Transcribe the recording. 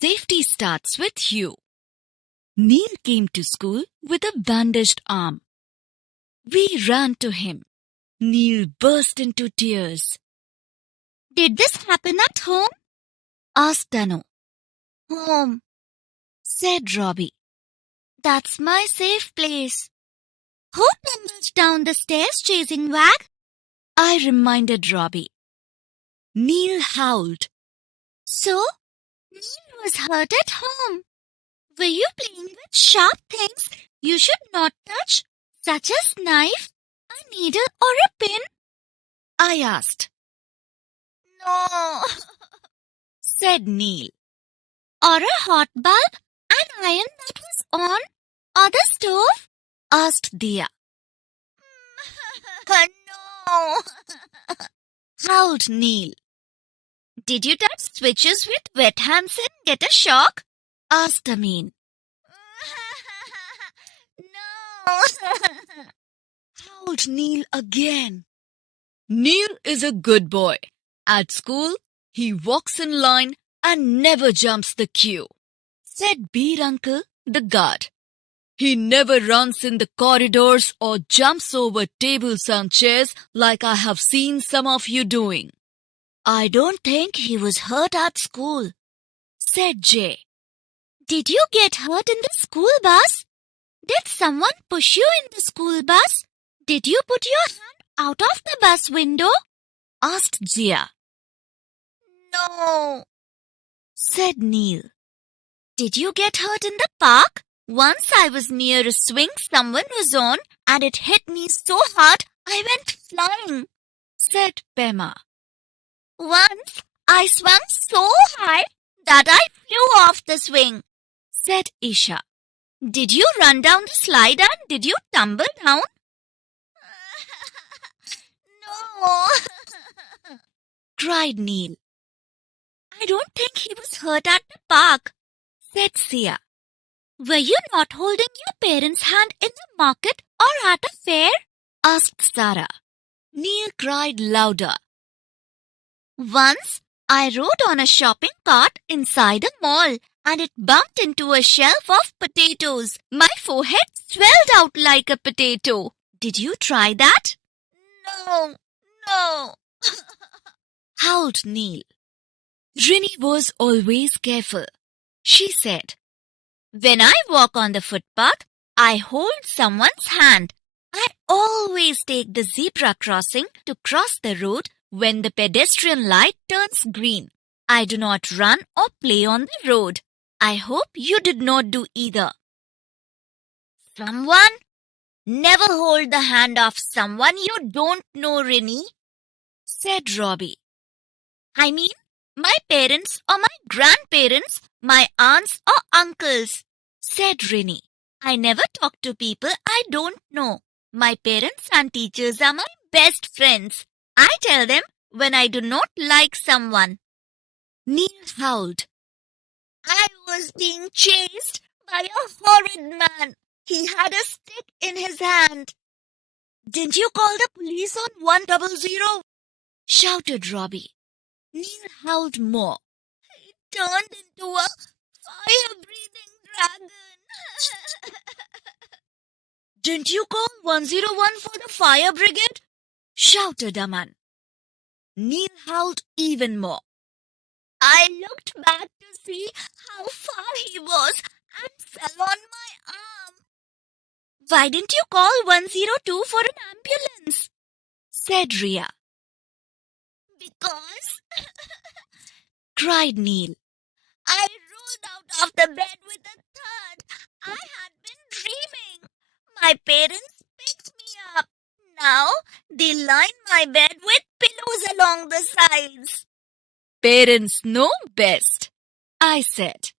Safety starts with you. Neil came to school with a bandaged arm. We ran to him. Neil burst into tears. Did this happen at home? Asked Anu. Home, Said Robbie. that's my safe place. Who tumbled down the stairs chasing Wag? I reminded Robbie. Neil howled. So, Neil was hurt at home. Were you playing with sharp things you should not touch, such as knife, a needle or a pin? I asked. No. Said Neil. Or a hot bulb, an iron that was on, or the stove? Asked Dia. No. Howled Neil. Did you touch switches with wet hands and get a shock? Asked Amin. No. Howled Neil again. Neil is a good boy. At school, he walks in line and never jumps the queue, said Beer Uncle, the guard. He never runs in the corridors or jumps over tables and chairs like I have seen some of you doing. I don't think he was hurt at school, said Jay. Did you get hurt in the school bus? Did someone push you in the school bus? Did you put your hand out of the bus window? Asked Jia. No, said Neil. Did you get hurt in the park? Once I was near a swing someone was on and it hit me so hard I went flying, said Pema. Once I swung so high that I flew off the swing, said Isha. Did you run down the slide and did you tumble down? No, cried Neil. I don't think he was hurt at the park, said Sia. Were you not holding your parents' hand in the market or at a fair? Asked Sarah. Neil cried louder. Once I rode on a shopping cart inside a mall and it bumped into a shelf of potatoes. My forehead swelled out like a potato. Did you try that? No. Howled Neil. Rinny was always careful. She said, when I walk on the footpath, I hold someone's hand. I always take the zebra crossing to cross the road when the pedestrian light turns green. I do not run or play on the road. I hope you did not do either. Someone? Never hold the hand of someone you don't know, Rinny, said Robbie. I mean, my parents or my grandparents, my aunts or uncles, said Rinny. I never talk to people I don't know. My parents and teachers are my best friends. I tell them when I do not like someone. Neil howled. I was being chased by a horrid man. He had a stick in his hand. Didn't you call the police on 100? Shouted Robbie. Neil howled more. He turned into a fire-breathing dragon. Didn't you call 101 for the fire brigade? Shouted Aman. Neil howled even more. I looked back to see how far he was and fell on my arm. Why didn't you call 102 for an ambulance? Said Ria. Because, cried Neil. I rolled out of the bed with a thud. I had been dreaming. My parents picked me up. Now they line my bed with pillows along the sides. Parents know best, I said.